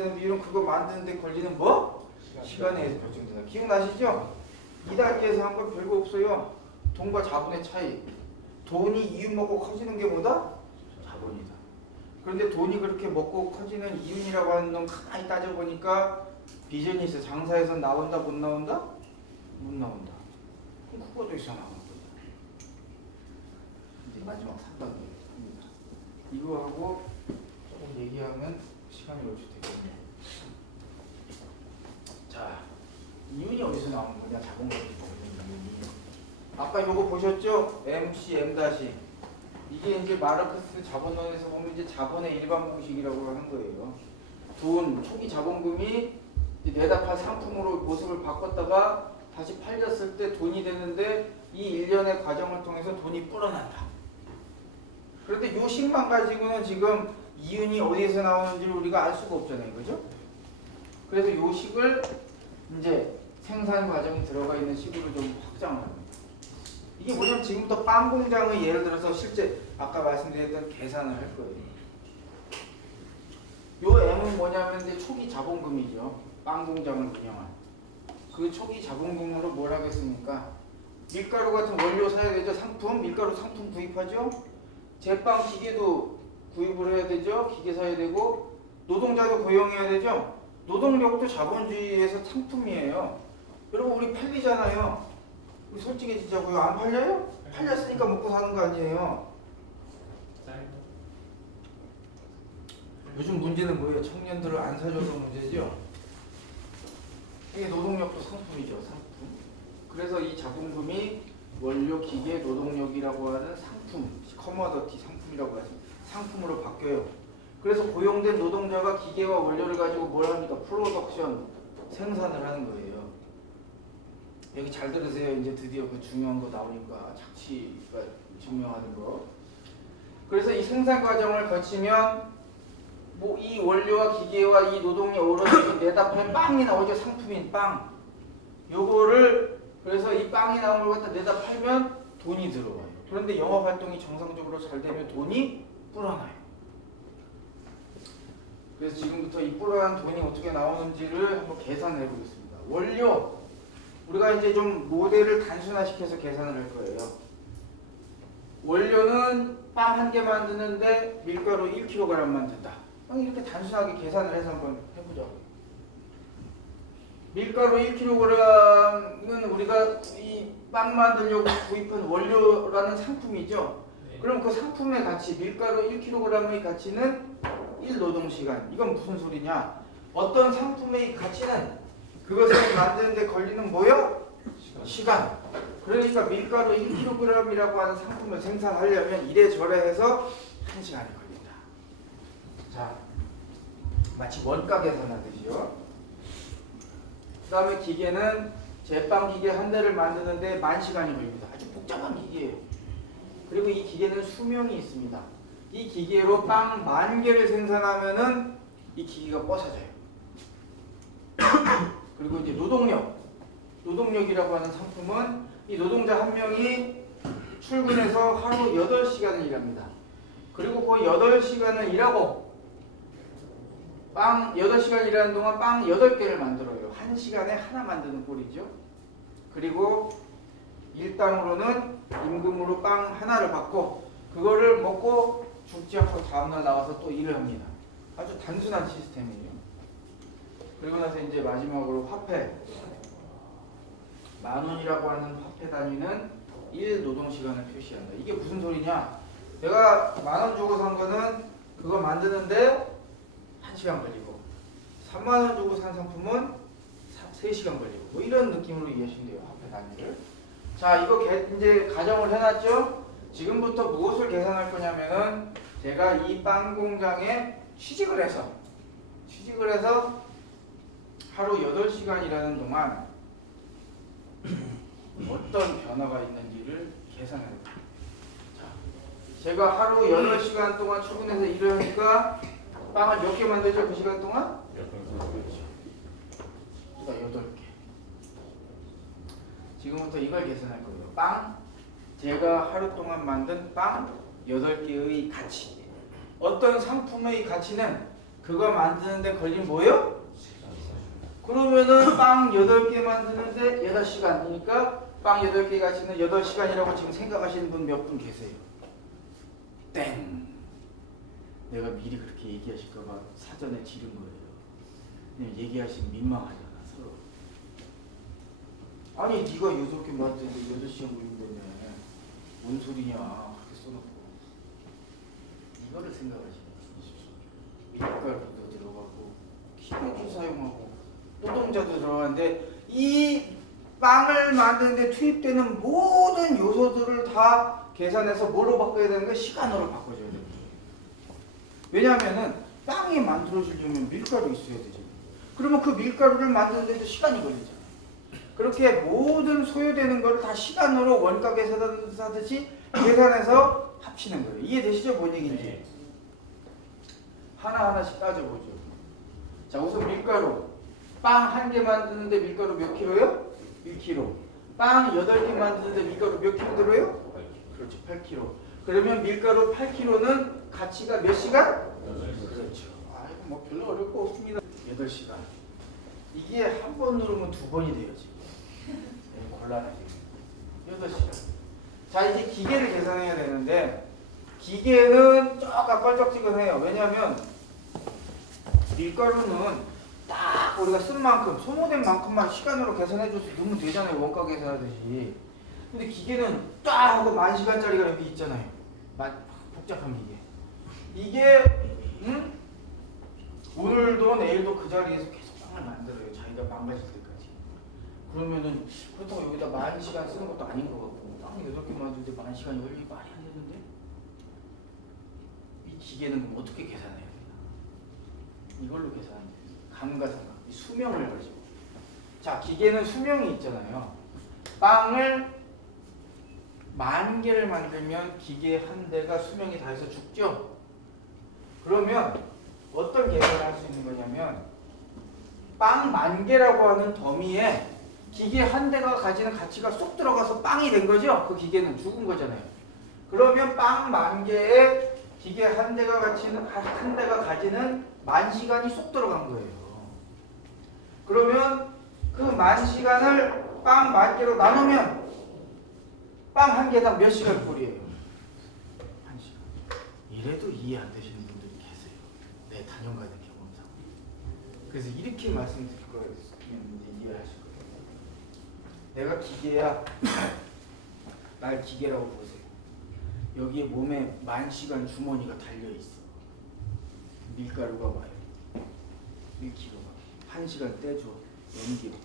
되는 비율은 그거 만드는데 걸리는 뭐? 시간에 의해서 결정된다. 기억나시죠? 2단계에서 한 건 별거 없어요. 돈과 자본의 차이. 돈이 이윤 먹고 커지는 게 뭐다? 자본이다. 그런데 돈이 그렇게 먹고 커지는 이윤이라고 하는 건 가만히 따져보니까 비즈니스 장사에서 나온다 못 나온다? 못 나온다. 그럼 그거도 나오는 거야. 이제 마지막 3단계입니다. 이거하고 조금 얘기하면 시간이 얼추 되겠네요. 자, 이윤이 어디서 나오는 거냐? 자본가에서 나오는 이윤이. 아까 이거 보셨죠? MC, M 다시. 이게 이제 마르크스 자본론에서 보면 이제 자본의 일반 공식이라고 하는 거예요. 돈, 초기 자본금이 내다 팔 상품으로 모습을 바꿨다가 다시 팔렸을 때 돈이 되는데 이 일련의 과정을 통해서 돈이 불어난다. 그런데 요 식만 가지고는 지금 이윤이 어디에서 나오는지를 우리가 알 수가 없잖아요. 그죠? 그래서 요 식을 이제 생산 과정이 들어가 있는 식으로 좀 확장을 합니다. 이게 뭐냐면 지금부터 빵 공장의 예를 들어서 실제 아까 말씀드렸던 계산을 할 거예요. 요 M은 뭐냐면 이제 초기 자본금이죠. 빵 공장을 운영한. 그 초기 자본금으로 뭘 하겠습니까? 밀가루 같은 원료 사야 되죠. 상품, 밀가루 상품 구입하죠. 제빵 기계도 구입을 해야 되죠. 기계 사야 되고 노동자도 고용해야 되죠. 노동력도 자본주의에서 상품이에요. 여러분 우리 팔리잖아요. 우리 솔직해지자고요. 안 팔려요? 팔렸으니까 먹고 사는 거 아니에요. 요즘 문제는 뭐예요? 청년들을 안 사줘서 문제죠. 이게 노동력도 상품이죠. 상품. 그래서 이 자본금이 원료, 기계, 노동력이라고 하는 상품, 커머더티 상품이라고 하죠. 상품으로 바뀌어요. 그래서 고용된 노동자가 기계와 원료를 가지고 뭘 합니까? 프로덕션, 생산을 하는 거예요. 여기 잘 들으세요. 이제 드디어 그 중요한 거 나오니까 착취가 증명하는 거. 그래서 이 생산 과정을 거치면 뭐 이 원료와 기계와 이 노동력 어우러져서 내다 팔 빵이 나오죠. 상품인 빵. 요거를 그래서 이 빵이 나온 걸 갖다 내다 팔면 돈이 들어와요. 그런데 영업 활동이 정상적으로 잘 되면 돈이 불어나요. 그래서 지금부터 이 불어난 돈이 어떻게 나오는지를 한번 계산을 해보겠습니다. 원료 우리가 이제 좀 모델을 단순화시켜서 계산을 할 거예요. 원료는 빵 한 개 만드는데 밀가루 1kg 만든다. 이렇게 단순하게 계산을 해서 한번 해보죠. 밀가루 1kg은 우리가 이 빵 만들려고 구입한 원료라는 상품이죠. 그럼 그 상품의 가치, 밀가루 1kg의 가치는 1노동시간. 이건 무슨 소리냐? 어떤 상품의 가치는 그것을 만드는데 걸리는 뭐요? 시간. 그러니까 밀가루 1kg이라고 하는 상품을 생산하려면 이래저래 해서 1시간이 걸린다. 자, 마치 원가 계산하듯이요. 그 다음에 기계는 제빵 기계 한 대를 만드는데 10,000시간이 걸립니다. 아주 복잡한 기계예요. 그리고 이 기계는 수명이 있습니다. 이 기계로 빵 10,000개를 생산하면은 이 기계가 뻗어져요. 그리고 이제 노동력이라고 하는 상품은 이 노동자 한 명이 출근해서 하루 8시간을 일합니다. 그리고 그 8시간을 일하고 빵 8시간 일하는 동안 빵 8개를 만들어요. 1시간에 하나 만드는 꼴이죠. 그리고 일당으로는 임금으로 빵 하나를 받고 그거를 먹고 죽지 않고 다음날 나와서 또 일을 합니다. 아주 단순한 시스템이에요. 그리고 나서 이제 마지막으로 화폐. 10,000원이라고 하는 화폐 단위는 1노동시간을 표시한다. 이게 무슨 소리냐? 내가 10,000원 주고 산 거는 그거 만드는데 1시간 걸리고 30,000원 주고 산 상품은 3시간 걸리고 뭐 이런 느낌으로 이해하시면 돼요. 화폐 단위를. 자, 이거 이제 가정을 해놨죠? 지금부터 무엇을 계산할 거냐면은 제가 이 빵 공장에 취직을 해서 하루 8시간 일하는 동안 어떤 변화가 있는지를 계산해야 돼요. 자, 제가 하루 8시간 동안 출근해서 일을 하니까 빵을 몇 개 만들죠? 그 시간 동안? 그렇죠. 8개. 지금부터 이걸 계산할 거예요. 빵, 제가 하루 동안 만든 빵 8개의 가치. 어떤 상품의 가치는 그거 만드는데 걸린 뭐예요? 그러면은 빵 8개 만드는데 8시간이니까 빵 8개 가지는 8시간이라고 지금 생각하시는 분 몇 분 계세요? 땡! 내가 미리 그렇게 얘기하실까봐 사전에 지른 거예요. 그냥 얘기하시면 민망하잖아 서로. 아니 네가 6개 만드는데 8시간 걸린다며. 뭔 소리냐 그렇게 써놓고. 이거를 생각하시면 밀가루도 들어가고 기계도 사용하고 노동자도 들어가는데 이 빵을 만드는데 투입되는 모든 요소들을 다 계산해서 뭘로 바꿔야 되는 거야? 시간으로 바꿔줘야 돼요. 왜냐하면은 빵이 만들어지려면 밀가루 있어야 되죠. 그러면 그 밀가루를 만드는데도 시간이 걸리잖아요. 그렇게 모든 소요되는 거를 다 시간으로 원가 계산하듯이 계산해서 합치는 거예요. 이해되시죠? 뭔 얘기인지? 네. 하나하나씩 따져보죠. 자, 우선 밀가루. 빵 1개 만드는데 밀가루 몇 킬로요? 1kg. 빵 8개 만드는데 밀가루 몇 킬로 들어요? 그렇죠. 8kg. 그러면 밀가루 8kg는 가치가 몇 시간? 8시간. 그렇죠. 아이고 뭐 별로 어려울 거 없습니다. 8시간. 이게 한 번 누르면 2번이 돼요 지금. 곤란하게. 8시간. 자, 이제 기계를 계산해야 되는데 기계는 조금 껄쩍지근해요. 왜냐하면 밀가루는 딱 우리가 쓴 만큼, 소모된 만큼만 시간으로 계산해줘서 넣으면 되잖아요. 원가 계산하듯이. 근데 기계는 딱 하고 10,000시간짜리가 여기 있잖아요. 복잡한 기계. 이게 오늘도 내일도 그 자리에서 계속 빵을 만들어요. 자기가 망가질 때까지. 그러면은 그렇다고 여기다 10,000시간 쓰는 것도 아닌 것 같고 빵 8개 만드는데 10,000시간이 걸리기 말이 안 되는데 이 기계는 그럼 어떻게 계산해야 되나? 이걸로 계산하면 돼요. 감가상각, 수명을 가지고. 자, 기계는 수명이 있잖아요. 빵을 10,000개를 만들면 기계 한 대가 수명이 다 해서 죽죠? 그러면 어떤 계산을 할 수 있는 거냐면 빵 10,000개라고 하는 더미에 기계 한 대가 가지는 가치가 쏙 들어가서 빵이 된 거죠? 그 기계는 죽은 거잖아요. 그러면 빵 10,000개에 기계 한 대가 가지는 10,000시간이 쏙 들어간 거예요. 그러면 그 10,000시간을 빵 10,000개로 나누면 빵 한 개당 몇 시간 꼴이에요? 1시간. 이래도 이해 안 되시는 분들이 계세요. 내 단연간의 경험상. 그래서 이렇게 말씀드릴 거예요. 이제 이해하실 거예요. 내가 기계야. 날 기계라고 보세요. 여기에 몸에 10,000시간 주머니가 달려있어. 밀가루가 와요. 1kg가. 1시간 떼줘. 넘겨.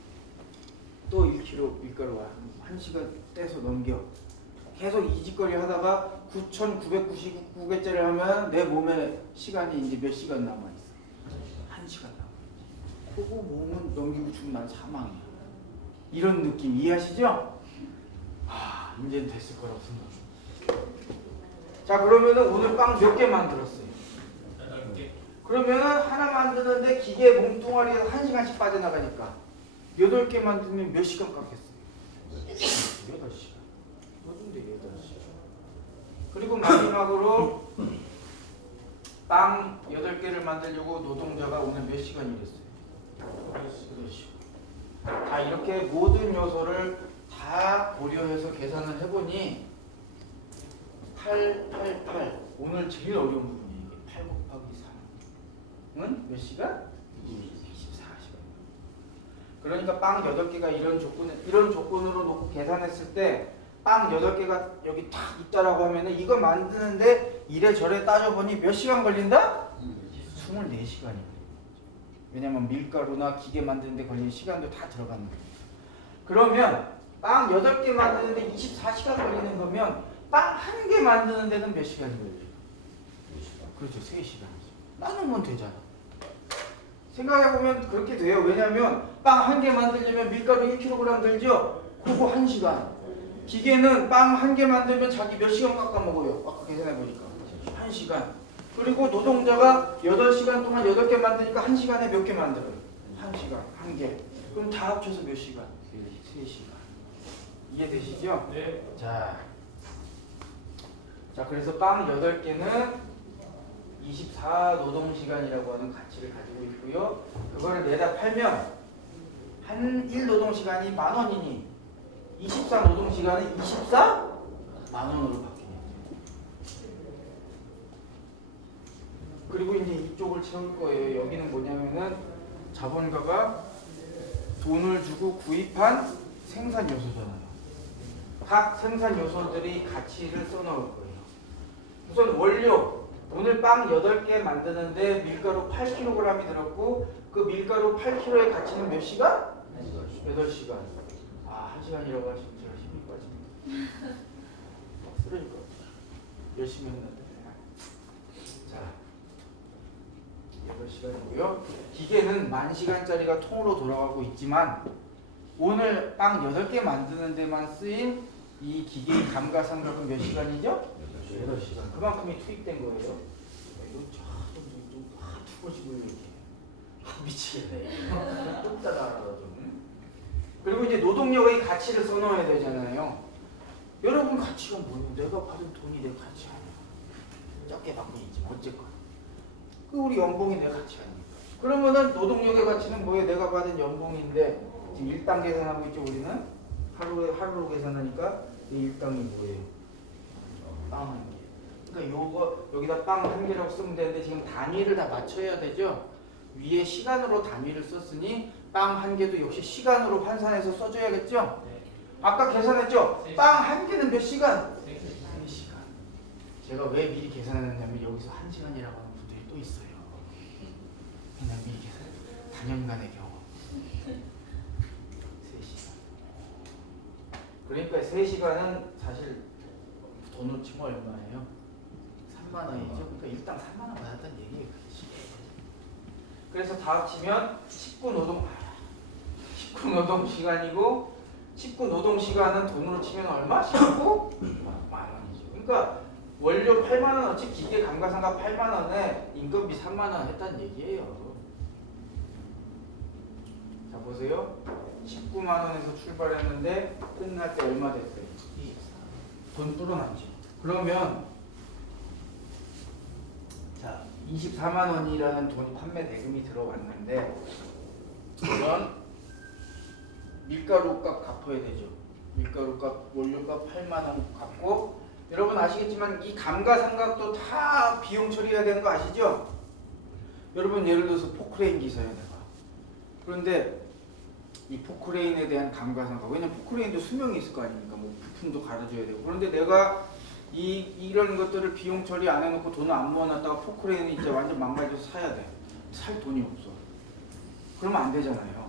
또 1kg 밀가루 와. 1시간 떼서 넘겨. 계속 이짓거리 하다가 9,999개째를 하면 내 몸에 시간이 이제 몇 시간 남아있어? 1시간 남아있어. 그거 몸은 넘기고 죽으면 난 사망이야. 이런 느낌 이해하시죠? 아, 이제는 됐을 거라고 생각합니다. 자, 그러면은 오늘 빵 몇 개 만들었어요? 8개. 그러면은 하나 만드는데 기계 몸뚱아리에서 1시간씩 빠져나가니까 8개 만들면 몇 시간 깎겠어요? 8시간. 요즘도 8시간. 그리고 마지막으로 빵 8개를 만들려고 노동자가 오늘 몇 시간 일했어요? 8시간. 자, 이렇게 모든 요소를 다 고려해서 계산을 해보니 8, 8, 8. 오늘 제일 어려운 부분이에요. 이게 8 곱하기 3은 몇 시간? 24시간. 그러니까 빵 8개가 이런 조건으로 놓고 계산했을 때 빵 8개가 여기 딱 있다라고 하면은 이거 만드는데 이래저래 따져보니 몇 시간 걸린다? 24시간이에요. 왜냐면 밀가루나 기계 만드는데 걸리는 시간도 다 들어가는 거예요. 그러면 빵 8개 만드는데 24시간 걸리는 거면 빵 1개 만드는 데는 몇 시간이 걸려요? 3시간. 그렇죠. 3시간. 나누면 되잖아. 생각해보면 그렇게 돼요. 왜냐면 빵 1개 만들려면 밀가루 1kg 들죠? 그거 1시간. 기계는 빵 1개 만들면 자기 몇 시간 깎아 먹어요? 아까 계산해보니까 1시간. 그리고 노동자가 8시간 동안 8개 만드니까 1시간에 몇 개 만들어요? 1시간, 1개. 그럼 다 합쳐서 몇 시간? 3시간. 이해되시죠? 네. 자, 그래서 빵 8개는 24노동시간이라고 하는 가치를 가지고 있고요. 그거를 내다 팔면 한 1노동시간이 10,000원이니 24노동시간은 24만원으로 바뀌겠죠. 그리고 이제 이쪽을 채울 거예요. 여기는 뭐냐면은 자본가가 돈을 주고 구입한 생산 요소잖아요. 각 생산 요소들이 가치를 써놓을 거예요. 우선 원료, 오늘 빵 8개 만드는데 밀가루 8kg이 들었고 그 밀가루 8kg의 가치는 몇 시간? 8시간. 아, 1시간이라고 하시면 제가 힘이 빠집니다. 쓰러질 것 같아요. 열심히 했는데. 자, 8시간이고요. 기계는 10,000시간짜리가 통으로 돌아가고 있지만 오늘 빵 8개 만드는 데만 쓰인 이 기계의 감가상각은 몇 시간이죠? 8시간. 그만큼이 투입된 거예요. 이거 좀 투고시고 이렇게 미치겠네. 좀 따라하라 좀. 그리고 이제 노동력의 가치를 써놓아야 되잖아요. 여러분 가치가 뭐예요? 내가 받은 돈이 내 가치 아니야. 적게 받고 있지만 어쨌건. 그 우리 연봉이 내 가치 아닙니까? 그러면은 노동력의 가치는 뭐예요? 내가 받은 연봉인데 지금 1당 계산하고 있죠 우리는? 하루로 계산하니까 이 1당이 뭐예요? 빵 한 개. 그러니까 요거 여기다 빵 한 개라고 쓰면 되는데 지금 단위를 다 맞춰야 되죠? 위에 시간으로 단위를 썼으니 빵 한 개도 역시 시간으로 환산해서 써줘야겠죠? 네. 아까 계산했죠? 네. 빵 한 개는 몇 시간? 3시간. 제가 왜 미리 계산했냐면 여기서 1시간이라고 하는 분들이 또 있어요. 그냥 미리 계산. 단연간의 경험. 3시간. 그러니까 3시간은 사실 돈으로 치면 얼마예요? 3만 원이죠. 그러니까 일당 3만 원 받았다는 얘기예요. 그래서 다 합치면 19노동시간이고 19노동시간은 돈으로 치면 얼마? 19만 원이죠. 그러니까 원료 8만 원어치 기계 감가상각 8만 원에 임금비 3만 원 했다는 얘기예요. 자 보세요. 19만 원에서 출발했는데 끝날 때 얼마 됐어요? 돈 불어났죠. 그러면 자 24만 원이라는 돈이 판매 대금이 들어왔는데 그러면 밀가루값 갚아야 되죠. 밀가루값, 원료값 8만 원 갚고 여러분 아시겠지만 이 감가상각도 다 비용 처리해야 되는 거 아시죠? 여러분 예를 들어서 포크레인 기사야 내가. 그런데 이 포크레인에 대한 감가상각 왜냐면 포크레인도 수명이 있을 거 아닙니까? 뭐 부품도 갈아줘야 되고 그런데 내가 이런 것들을 비용 처리 안 해놓고 돈을 안 모아놨다가 포크레인이 이제 완전 망가져서 사야 돼. 살 돈이 없어. 그러면 안 되잖아요.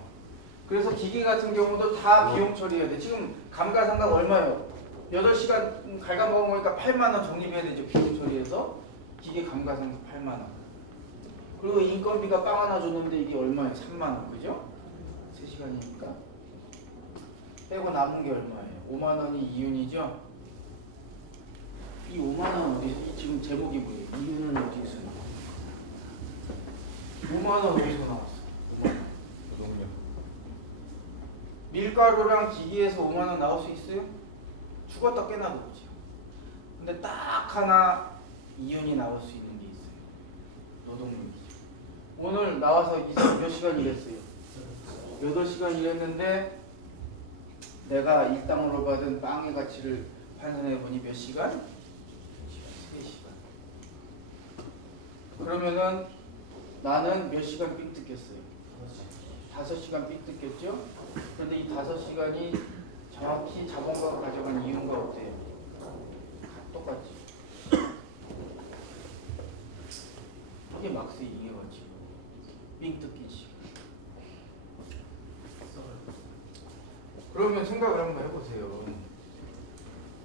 그래서 기계 같은 경우도 다 비용 처리해야 돼. 지금 감가상각 얼마예요? 8시간 갉아먹은 거니까 8만 원 적립해야 되죠. 비용 처리해서 기계 감가상각 8만 원. 그리고 인건비가 빵 하나 줬는데 이게 얼마예요? 3만 원. 그죠? 3시간이니까. 빼고 남은 게 얼마예요? 5만 원이 이윤이죠? 이 5만 원 어디서 지금 제목이 뭐예요? 이윤은 어디서 나왔어? 5만 원 어디서 나왔어? 5만 원. 노동력. 밀가루랑 기계에서 5만 원 나올 수 있어요? 죽었다 깨나도 그렇죠. 근데 딱 하나 이윤이 나올 수 있는 게 있어요. 노동력이죠. 오늘 나와서 몇 시간 일했어요? 8시간 일했는데 내가 일당으로 받은 빵의 가치를 환산해 보니 몇 시간? 3시간. 그러면은 나는 몇 시간 삥 뜯겼어요? 5시간 삥 뜯겼죠? 그런데 이 5시간이 정확히 자본가가 가져간 이윤과 어때요? 똑같지. 이게 막스 이게 맞지. 삥 뜯긴 시간. 그러면 생각을 한번 해보세요.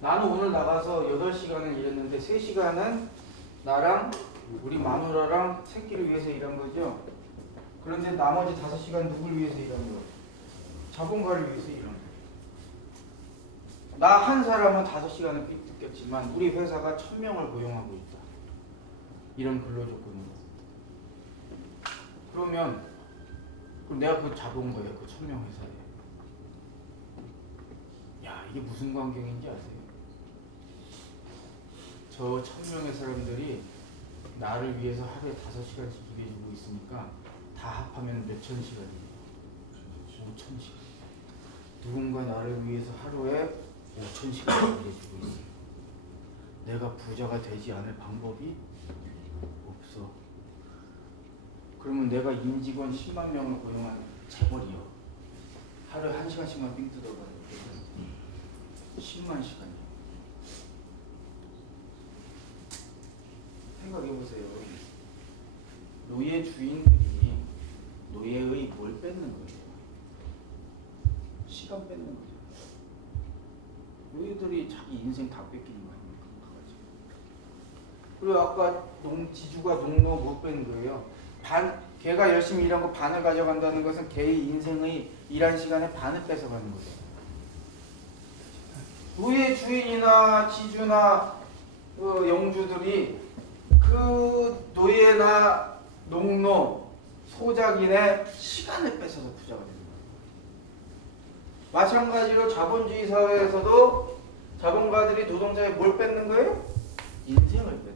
나는 오늘 나가서 8시간을 일했는데 3시간은 나랑 우리 마누라랑 새끼를 위해서 일한 거죠. 그런데 나머지 5시간 누굴 위해서 일한 거예요? 자본가를 위해서 일한 거예요. 나 한 사람은 5시간을 삥 뜯겼지만 우리 회사가 1000명을 고용하고 있다. 이런 근로조건으로. 그러면 내가 그 자본가예요. 그 1000명 회사에. 야, 이게 무슨 광경인지 아세요? 저 1000명의 사람들이 나를 위해서 하루에 5시간씩 일해주고 있으니까 다 합하면 몇천 시간이에요. 5천 시간. 누군가 나를 위해서 하루에 5천 시간을 일해주고 있어요. 내가 부자가 되지 않을 방법이 없어. 그러면 내가 임직원 10만 명을 고용한 재벌이요. 하루에 1시간씩만 삥 뜯어가요. 10만 시간이요. 생각해보세요. 노예 주인들이 노예의 뭘 뺏는 거예요? 시간 뺏는 거죠. 노예들이 자기 인생 다 뺏기는 거 아닙니까? 그리고 아까 지주가 농노 못 뺏는 거예요. 걔가 열심히 일한 거 반을 가져간다는 것은 걔의 인생의 일한 시간의 반을 뺏어가는 거죠. 노예 주인이나 지주나 영주들이 그 노예나 농노, 소작인의 시간을 뺏어서 부자가 되는 거예요. 마찬가지로 자본주의 사회에서도 자본가들이 노동자의 뭘 뺏는 거예요? 인생을 뺏는 거예요.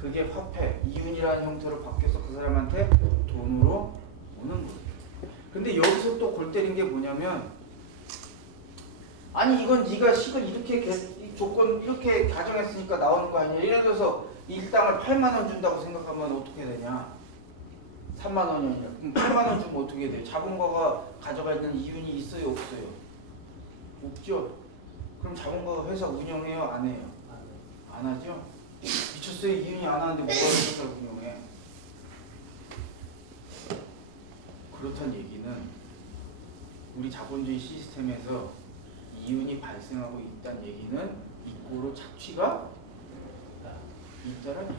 그게 화폐, 이윤이라는 형태로 바뀌어서 그 사람한테 돈으로 오는 거예요. 근데 여기서 또 골 때린 게 뭐냐면, 아니 이건 네가 식을 이렇게 조건 이렇게 가정했으니까 나오는 거 아니냐. 예를 들어서 일당을 8만 원 준다고 생각하면 어떻게 되냐? 3만 원이 아니라 그럼 8만 원 주면 어떻게 돼요? 자본가가 가져가 있는 이윤이 있어요, 없어요? 없죠. 그럼 자본가가 회사 운영해요, 안 해요? 안 하죠. 미쳤어요. 이윤이 안 하는데 뭐가 회사를 운영해? 그렇다는 얘기는 우리 자본주의 시스템에서 이윤이 발생하고 있다는 얘기는 이꼬로 착취가 있다는 얘기예요.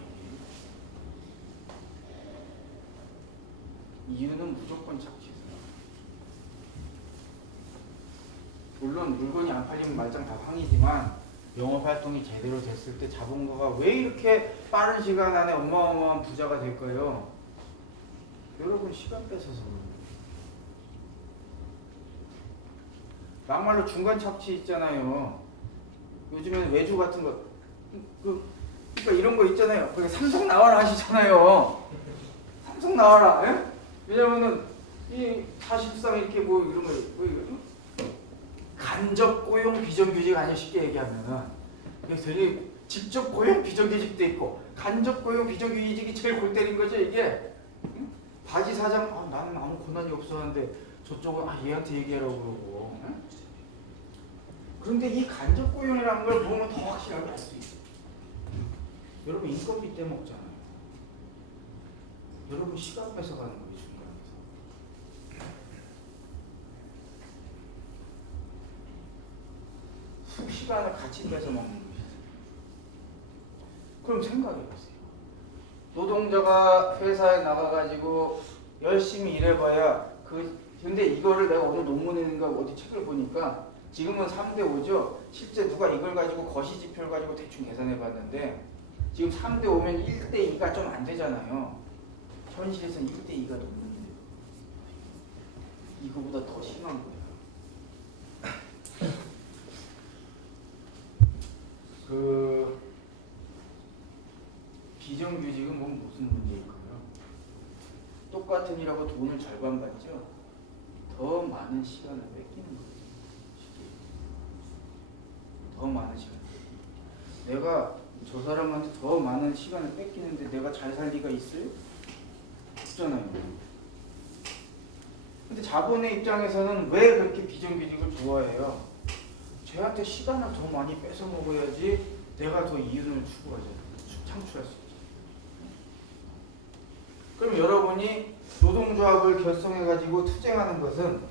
이윤은 무조건 착취해요. 물론 물건이 안 팔리면 말짱 다 황이지만 영업활동이 제대로 됐을 때 자본가가 왜 이렇게 빠른 시간 안에 어마어마한 부자가 될까요? 여러분 시간 뺏어서 그래요. 막말로 중간 착취 있잖아요. 요즘에는 외주 같은 거, 그러니까 이런 거 있잖아요. 그러니까 삼성 나와라 하시잖아요. 삼성 나와라. 예? 왜냐면은 이 사실상 이렇게 뭐 이런 거 간접 고용 비정규직 아니야 쉽게 얘기하면은. 그래서 직접 고용 비정규직도 있고 간접 고용 비정규직이 제일 골 때린 거죠 이게. 응? 바지 사장 나는 아무 권한이 없었는데 저쪽은 얘한테 얘기하라고 그러고. 응? 그런데 이 간접 고용이라는 걸 보면 더 확실하게 알 수 있어요. 여러분 인건비 떼먹잖아요. 여러분 시간 뺏어가는 거예요. 중간에서 시간을 같이 뺏어먹는 것이죠. 그럼 생각해보세요. 노동자가 회사에 나가가지고 열심히 일해봐야 근데 이거를 내가 어느 논문인가 어디 책을 보니까 지금은 3대5죠. 실제 누가 이걸 가지고 거시지표를 가지고 대충 계산해봤는데 지금 3대5면 1대2가 좀 안 되잖아요. 현실에서는 1대2가 넘는데 이거보다 더 심한 거예요. 비정규직은 무슨 문제일까요? 똑같은 일하고 돈을 절반 받죠. 더 많은 시간을 뺏기는 거예요. 더 많은 시간. 내가 저 사람한테 더 많은 시간을 뺏기는데 내가 잘 살 리가 있어요? 없잖아요. 근데 자본의 입장에서는 왜 그렇게 비정규직을 좋아해요? 쟤한테 시간을 더 많이 뺏어 먹어야지 내가 더 이윤을 창출할 수 있죠. 그럼 여러분이 노동조합을 결성해가지고 투쟁하는 것은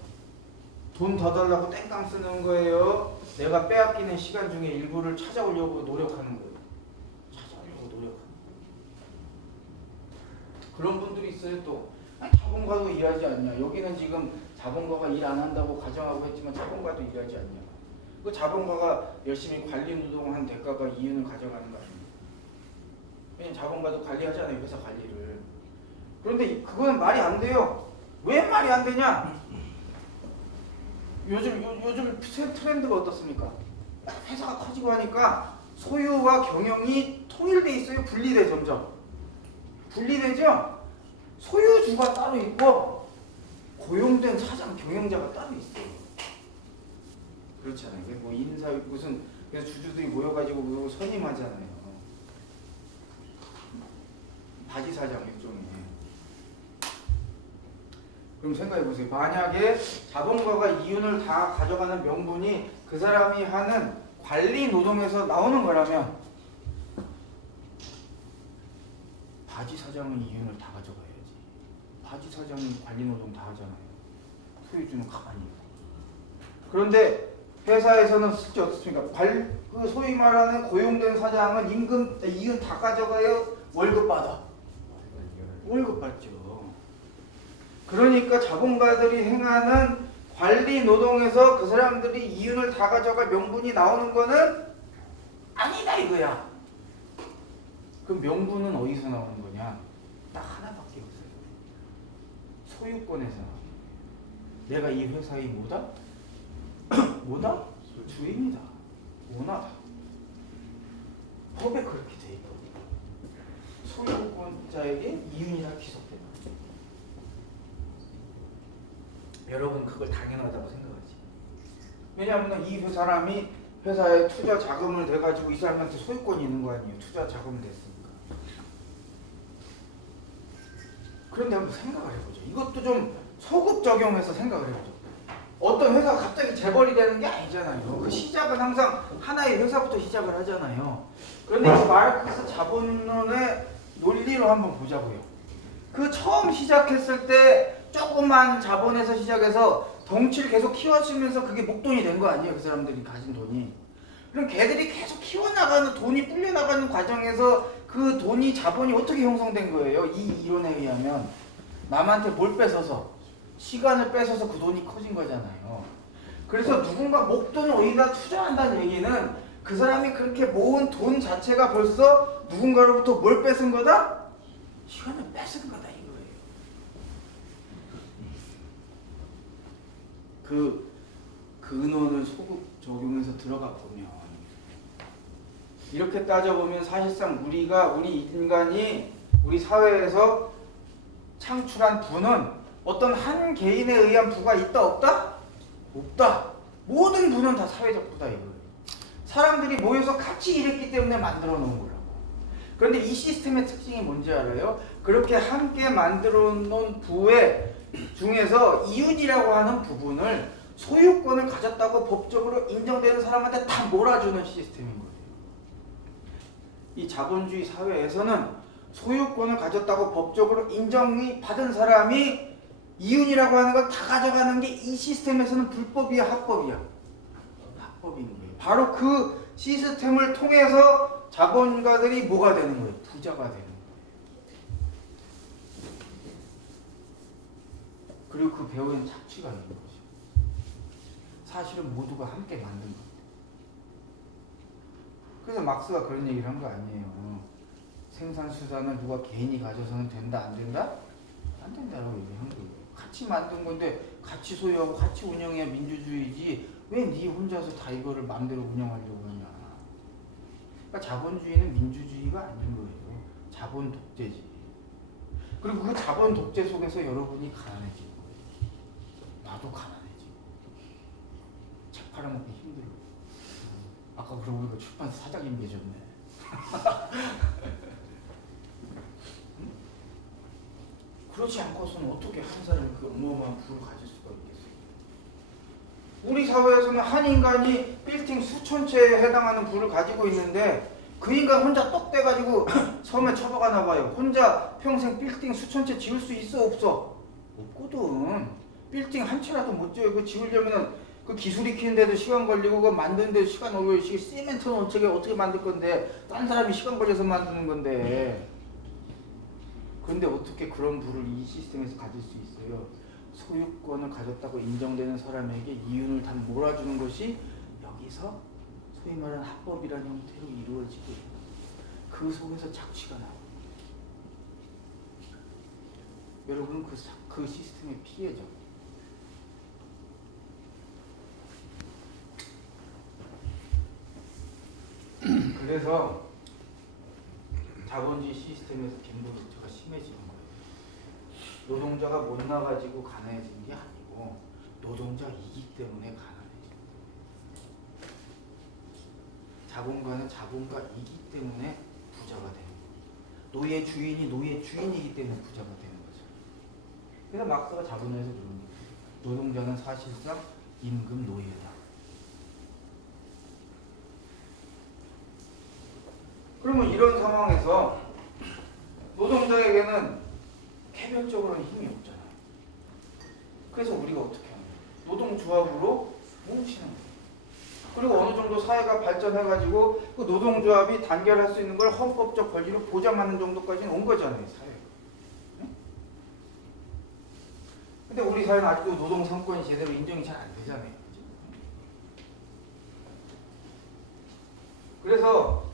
돈 더 달라고 땡깡 쓰는 거예요? 내가 빼앗기는 시간 중에 일부를 찾아오려고 노력하는 거예요. 찾아오려고 노력하는 거예요. 그런 분들이 있어요. 또 자본가도 일하지 않냐. 여기는 지금 자본가가 일 안 한다고 가정하고 했지만 자본가도 일하지 않냐. 그 자본가가 열심히 관리 노동한 대가가 이윤을 가져가는 거 아닙니까? 왜냐면 자본가도 관리하잖아요. 회사 관리를. 그런데 그건 말이 안 돼요. 왜 말이 안 되냐? 요즘 트렌드가 어떻습니까? 회사가 커지고 하니까 소유와 경영이 더 통일돼 있어요? 분리돼 점점? 분리되죠? 소유주가 따로 있고 고용된 사장, 경영자가 따로 있어요. 그렇잖아요. 뭐 인사 무슨 그래서 주주들이 모여가지고 그거 선임하잖아요. 바지 사장 일종의. 그럼 생각해보세요. 만약에 자본가가 이윤을 다 가져가는 명분이 그 사람이 하는 관리 노동에서 나오는 거라면 바지 사장은 이윤을 다 가져가야지. 바지 사장은 관리 노동 다 하잖아요. 소유주는 가만히 있고. 그런데 회사에서는 실제 어떻습니까? 그 소위 말하는 고용된 사장은 이윤 다 가져가요? 월급 받아? 월급 받죠. 그러니까 자본가들이 행하는 관리 노동에서 그 사람들이 이윤을 다 가져갈 명분이 나오는 거는 아니다 이거야. 그럼 명분은 어디서 나오는 거냐? 딱 하나밖에 없어요. 소유권에서. 내가 이 회사의 뭐다? 뭐다? 주인이다. 오너다. 법에 그렇게 돼 있거든요. 소유권자에게 이윤이 다 귀속된다. 여러분 그걸 당연하다고 생각하지. 왜냐하면 이 사람이 회사에 투자 자금을 대가지고 이 사람한테 소유권이 있는 거 아니에요. 투자 자금을 냈으니까. 그런데 한번 생각을 해보죠. 이것도 좀 소급 적용해서 생각을 해보죠. 어떤 회사가 갑자기 재벌이 되는 게 아니잖아요. 그 시작은 항상 하나의 회사부터 시작을 하잖아요. 그런데 이 마르크스 자본론의 논리로 한번 보자고요. 그 처음 시작했을 때 조그만 자본에서 시작해서 덩치를 계속 키워주면서 그게 목돈이 된 거 아니에요. 그 사람들이 가진 돈이. 그럼 걔들이 계속 키워나가는 돈이 불려나가는 과정에서 그 돈이 자본이 어떻게 형성된 거예요? 이 이론에 의하면 남한테 뭘 뺏어서 시간을 뺏어서 그 돈이 커진 거잖아요. 그래서 누군가 목돈을 어디다 투자한다는 얘기는 그 사람이 그렇게 모은 돈 자체가 벌써 누군가로부터 뭘 뺏은 거다? 시간을 뺏은 거다 이거예요. 그 근원을 소급 적용해서 들어가 보면 이렇게 따져보면 사실상 우리 인간이 우리 사회에서 창출한 부는 어떤 한 개인에 의한 부가 있다 없다? 없다. 모든 부는 다 사회적 부다 이거예요. 사람들이 모여서 같이 일했기 때문에 만들어 놓은 거라고. 그런데 이 시스템의 특징이 뭔지 알아요? 그렇게 함께 만들어 놓은 부의 중에서 이윤이라고 하는 부분을 소유권을 가졌다고 법적으로 인정되는 사람한테 다 몰아주는 시스템인 거예요. 이 자본주의 사회에서는 소유권을 가졌다고 법적으로 인정이 받은 사람이 이윤이라고 하는 걸 다 가져가는 게 이 시스템에서는 불법이야, 합법이야? 합법인 거예요. 바로 그 시스템을 통해서 자본가들이 뭐가 되는 거예요? 부자가 되는 거예요. 그리고 그 배후에는 착취가 있는 거죠. 사실은 모두가 함께 만든 겁니다. 그래서 막스가 그런 얘기를 한 거 아니에요. 생산수단을 누가 개인이 가져서는 된다, 안 된다? 안 된다라고 얘기한 거예요. 같이 만든 건데 같이 소유하고 같이 운영해야 민주주의지 왜 네 혼자서 다 이거를 마음대로 운영하려고 하냐. 그러니까 자본주의는 민주주의가 아닌 거예요. 자본 독재지. 그리고 그 자본 독재 속에서 여러분이 가난해지는 거예요. 나도 가난해지고 책 팔아먹기 힘들고. 아까 그러고 보니까 출판사 사장님 계셨네. 그렇지 않고서는 어떻게 한 사람이 그 어마어마한 부를 가질 수가 있겠어요? 우리 사회에서는 한 인간이 빌딩 수천 채에 해당하는 부를 가지고 있는데 그 인간 혼자 떡 떼가지고 섬에 처박아나 봐요. 혼자 평생 빌딩 수천 채 지을 수 있어 없어? 없거든. 빌딩 한 채라도 못 지어요. 그거 지으려면은 그 기술 익히는데도 시간 걸리고 그거 만드는데도 시간 걸리고 시멘트는 어떻게 만들 건데 딴 사람이 시간 걸려서 만드는 건데. 그런데 어떻게 그런 부를 이 시스템에서 가질 수 있어요? 소유권을 가졌다고 인정되는 사람에게 이윤을 다 몰아주는 것이 여기서 소위 말하는 합법이라는 형태로 이루어지고 그 속에서 착취가 나옵니다. 여러분은 그 시스템의 피해죠. 그래서 자본주의 시스템에서 빈부격차가 심해지는 거예요. 노동자가 못 나가지고 가난해지는 게 아니고 노동자 이익 때문에 가난해지는 거예요. 자본가는 자본가 이익 때문에 부자가 되는 거예요. 노예 주인이 노예 주인이기 때문에 부자가 되는 거죠. 그래서 막스가 자본주의에서 그런 거예요. 노동자는 사실상 임금 노예다. 그러면 이런 상황에서 노동자에게는 개별적으로는 힘이 없잖아요. 그래서 우리가 어떻게 하는 거예요? 노동조합으로 뭉치는 거예요. 그리고 어느 정도 사회가 발전해가지고 그 노동조합이 단결할 수 있는 걸 헌법적 권리로 보장하는 정도까지는 온 거잖아요, 사회가. 응? 근데 우리 사회는 아직도 노동 상권이 제대로 인정이 잘 안 되잖아요. 그죠? 그래서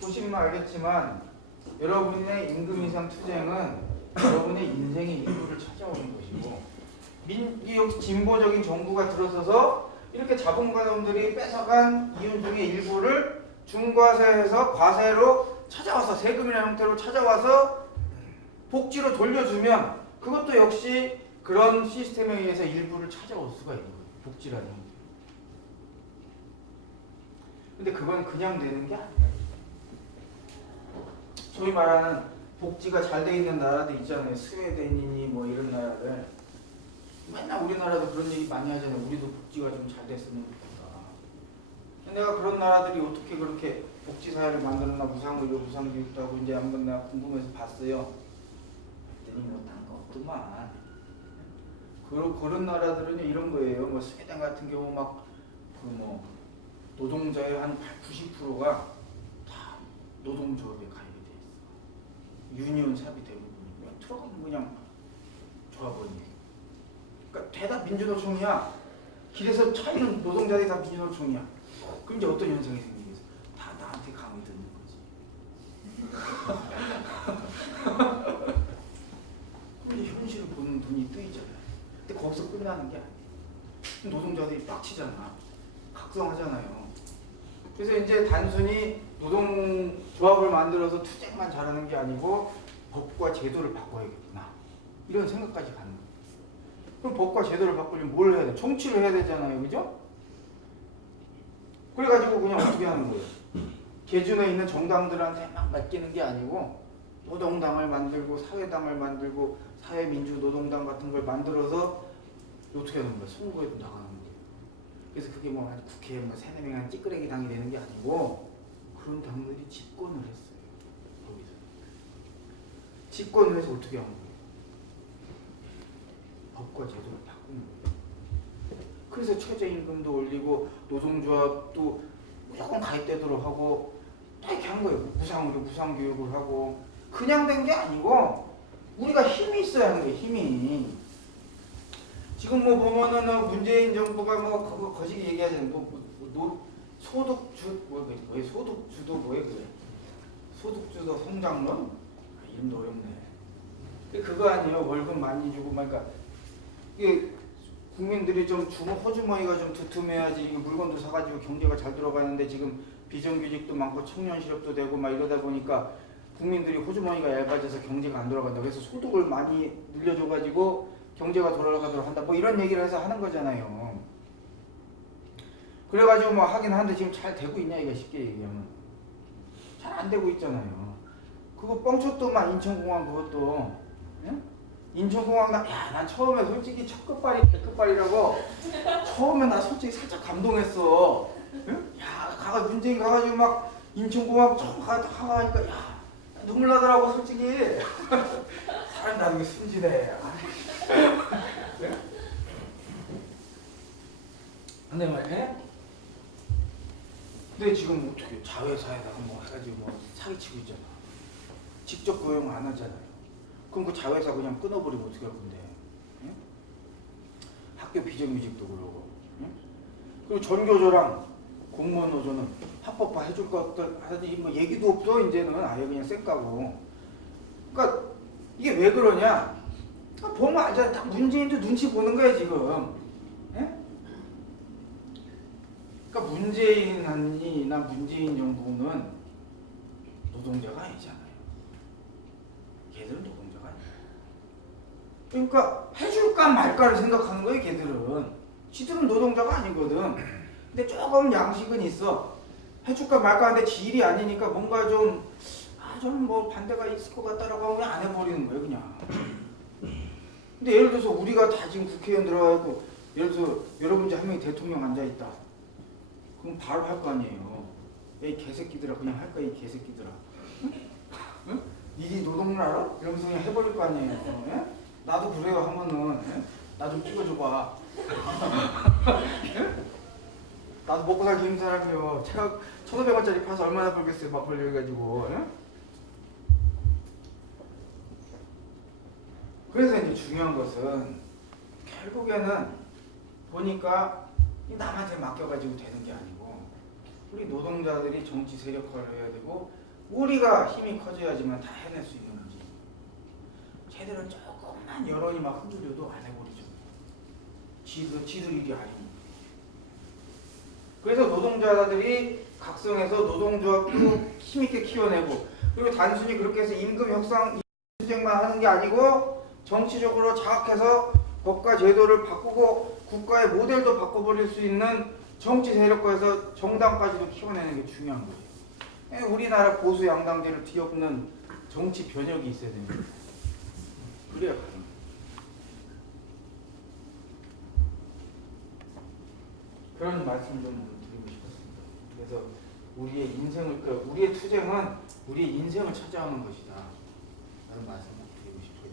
보시면 알겠지만 여러분의 임금 인상 투쟁은 여러분의 인생의 일부를 찾아오는 것이고 여기 진보적인 정부가 들어서서 이렇게 자본가놈들이 뺏어간 이윤 중의 일부를 중과세에서 과세로 찾아와서 세금이나 형태로 찾아와서 복지로 돌려주면 그것도 역시 그런 시스템에 의해서 일부를 찾아올 수가 있는 거예요. 복지라는 형태. 근데 그건 그냥 되는 게 아니에요. 소위 말하는 복지가 잘 돼 있는 나라도 있잖아요. 스웨덴이니 뭐 이런 나라들. 맨날 우리나라도 그런 얘기 많이 하잖아요. 우리도 복지가 좀 잘 됐으면 좋겠다. 내가 그런 나라들이 어떻게 그렇게 복지사회를 만들었나 무상의료, 무상교육도 하고 이제 한번 내가 궁금해서 봤어요. 그랬더니 뭐 딴 거 없더만. 그런 나라들은 이런 거예요. 뭐 스웨덴 같은 경우 막 그 뭐 노동자의 한 90%가 다 노동조합에 가입이 돼 있어. 유니온 삽이 대부분이고 들어가면 그냥 조합원이에요. 그러니까 대다 민주노총이야. 길에서 차이는 노동자들이 다 민주노총이야. 그럼 이제 어떤 현상이 생기겠어? 다 나한테 강의 듣는 거지. 그럼 이제 현실을 보는 눈이 뜨이잖아요. 근데 거기서 끝나는 게 아니에요. 노동자들이 빡치잖아. 각성하잖아요. 그래서 이제 단순히 노동조합을 만들어서 투쟁만 잘하는 게 아니고 법과 제도를 바꿔야겠구나. 이런 생각까지 가는 거예요. 그럼 법과 제도를 바꾸려면 뭘 해야 돼? 정치를 해야 되잖아요. 그죠? 그래가지고 그냥 어떻게 하는 거예요? 계준에 있는 정당들한테 막 맡기는 게 아니고 노동당을 만들고 사회당을 만들고 사회민주노동당 같은 걸 만들어서 어떻게 하는 거예요? 선거에도 나가는 거예요. 그래서 그게 뭐 국회에 뭐 3-4명한 찌끄레기 당이 되는 게 아니고 그런 당들이 집권을 했어요. 거기서. 집권을 해서 어떻게 하는 거예요? 법과 제도를 바꾸는 거예요. 그래서 최저임금도 올리고 노동조합도 무조건 가입되도록 하고 다 이렇게 한 거예요. 무상으로 무상교육을 하고 그냥 된 게 아니고 우리가 힘이 있어야 하는 거예요. 힘이. 지금 뭐 보면은 문재인 정부가 뭐 그거 거시기 얘기하잖아요. 소득주 뭐 소득주도 뭐예요 그게? 소득주도 성장론? 이름도 어렵네. 그거 아니에요. 월급 많이 주고 그러니까 이게 국민들이 좀 호주머니가 좀 두툼해야지 이게 물건도 사가지고 경제가 잘 들어가는데 지금 비정규직도 많고 청년 실업도 되고 막 이러다 보니까 국민들이 호주머니가 얇아져서 경제가 안 돌아간다. 그래서 소득을 많이 늘려줘가지고 경제가 돌아가도록 한다. 뭐 이런 얘기를 해서 하는 거잖아요. 그래가지고 뭐 하긴 하는데 지금 잘 되고 있냐 이거 쉽게 얘기하면 잘 안 되고 있잖아요. 그거 뻥쳤더만 인천공항 그것도. 응? 인천공항 난 처음에 솔직히 첫 끝발이 개끝발이라고 처음에 나 솔직히 살짝 감동했어. 응? 야 가가 문재인 가가지고 막 인천공항 처음 가니까 야 눈물 나더라고 솔직히. 사람 나중에 순진해. 근데 말이야. 근데 지금 어떻게 자회사에다가 뭐 해가지고 뭐 사기치고 있잖아. 직접 고용 안 하잖아요. 그럼 그 자회사 그냥 끊어버리면 어떻게 할 건데? 응? 학교 비정규직도 그러고. 응? 그리고 전교조랑 공무원 노조는 합법화 해줄 것들 하더니 뭐 얘기도 없어 이제는 아예 그냥 쌩까고. 그러니까 이게 왜 그러냐? 보면 알잖아. 딱 문재인도 눈치 보는 거야 지금. 예? 그러니까 문재인이나 문재인 정부는 노동자가 아니잖아요. 얘들은 노동자가 아니야. 그러니까 해줄까 말까를 생각하는 거예요. 걔들은. 지들은 노동자가 아니거든. 근데 조금 양식은 있어. 해줄까 말까 하는데 지 일이 아니니까 뭔가 좀 뭐 반대가 있을 것 같다라고 하면 안 해버리는 거예요, 그냥. 근데 예를 들어서 우리가 다 지금 국회의원 들어가고, 예를 들어서 여러분 중 한 명이 대통령 앉아있다. 그럼 바로 할 거 아니에요. 야, 이 개새끼들아, 그냥 할까, 이 개새끼들아. 응? 응? 일이 노동을 알아? 이러면서 그냥 해버릴 거 아니에요. 예? 나도 그래요 하면은, 예? 나 좀 찍어줘봐. 예? 나도 먹고 살기 힘든 사람이요. 제가 1,500원짜리 파서 얼마나 벌겠어요, 막 벌려가지고. 예? 그래서 이제 중요한 것은 결국에는 보니까 남한테 맡겨가지고 되는 게 아니고 우리 노동자들이 정치 세력화를 해야 되고 우리가 힘이 커져야지만 다 해낼 수 있는 문제. 쟤들은 조금만 여론이 막 흔들려도 안 해버리죠. 지들 일이 아니니까. 그래서 노동자들이 각성해서 노동조합도 힘있게 키워내고 그리고 단순히 그렇게 해서 임금 협상 투쟁만 하는 게 아니고 정치적으로 자각해서 법과 제도를 바꾸고 국가의 모델도 바꿔버릴 수 있는 정치 세력화에서 정당까지도 키워내는 게 중요한 거예요. 우리나라 보수 양당제를 뒤엎는 정치 변혁이 있어야 됩니다. 그래야 가능해요. 그런 말씀 좀 드리고 싶었습니다. 그래서 우리의 인생을, 우리의 투쟁은 우리의 인생을 찾아오는 것이다. 라는 말씀을 드리고 싶어요.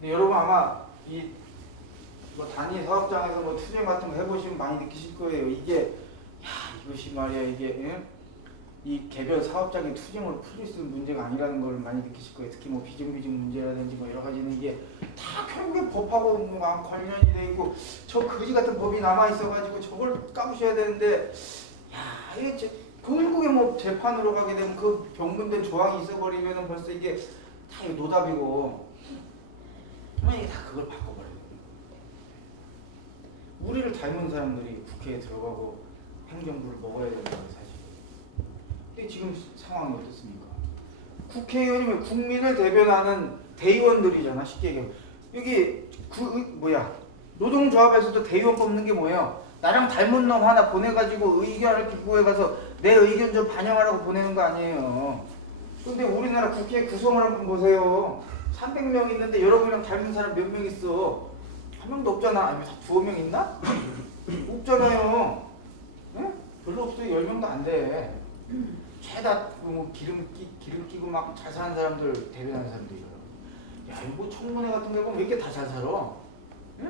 근데 여러분 아마 뭐 단위 사업장에서 뭐 투쟁 같은 거 해보시면 많이 느끼실 거예요. 이게 이것이 말이야 이게 이 개별 사업장의 투쟁으로 풀릴 수 있는 문제가 아니라는 걸 많이 느끼실 거예요. 특히 뭐 비정규직 문제라든지 뭐 여러 가지는 이게 다 결국에 법하고 뭐 관련이 돼 있고 저 거지 같은 법이 남아 있어가지고 저걸 까부셔야 되는데 이게 결국에 뭐 재판으로 가게 되면 그 병근된 조항이 있어버리면은 벌써 이게 다 노답이고 이게 다 그걸 바꿔버려요. 우리를 닮은 사람들이 국회에 들어가고 행정부를 먹어야 되는 거예요, 사실. 근데 지금 상황이 어떻습니까? 국회의원이면 국민을 대변하는 대의원들이잖아, 쉽게 얘기하면. 여기 노동조합에서도 대의원 뽑는 게 뭐예요? 나랑 닮은 놈 하나 보내가지고 의견을 기부해 가서 내 의견 좀 반영하라고 보내는 거 아니에요. 근데 우리나라 국회 구성을 한번 보세요. 300명 있는데 여러분이랑 닮은 사람 몇 명 있어? 한 명도 없잖아. 아니, 두어 명 있나? 없잖아요. 네? 별로 없어요. 10명도 안 돼. 죄다 뭐 기름 끼고 막 잘 사는 사람들 대변하는 사람들이잖아. 야, 이거 청문회 같은 데 보면 왜 이렇게 다 잘 살아? 네?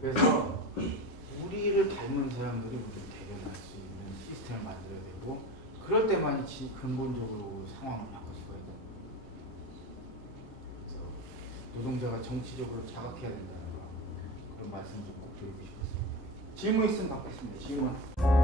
그래서 우리를 닮은 사람들이 우리를 대변할 수 있는 시스템을 만들어야 되고 그럴 때만이 근본적으로 상황을 바꿀 수가 있다. 그래서 노동자가 정치적으로 자각해야 된다는 거 그런 말씀 좀 꼭 드리고 싶었습니다. 질문 있으면 받겠습니다. 질문.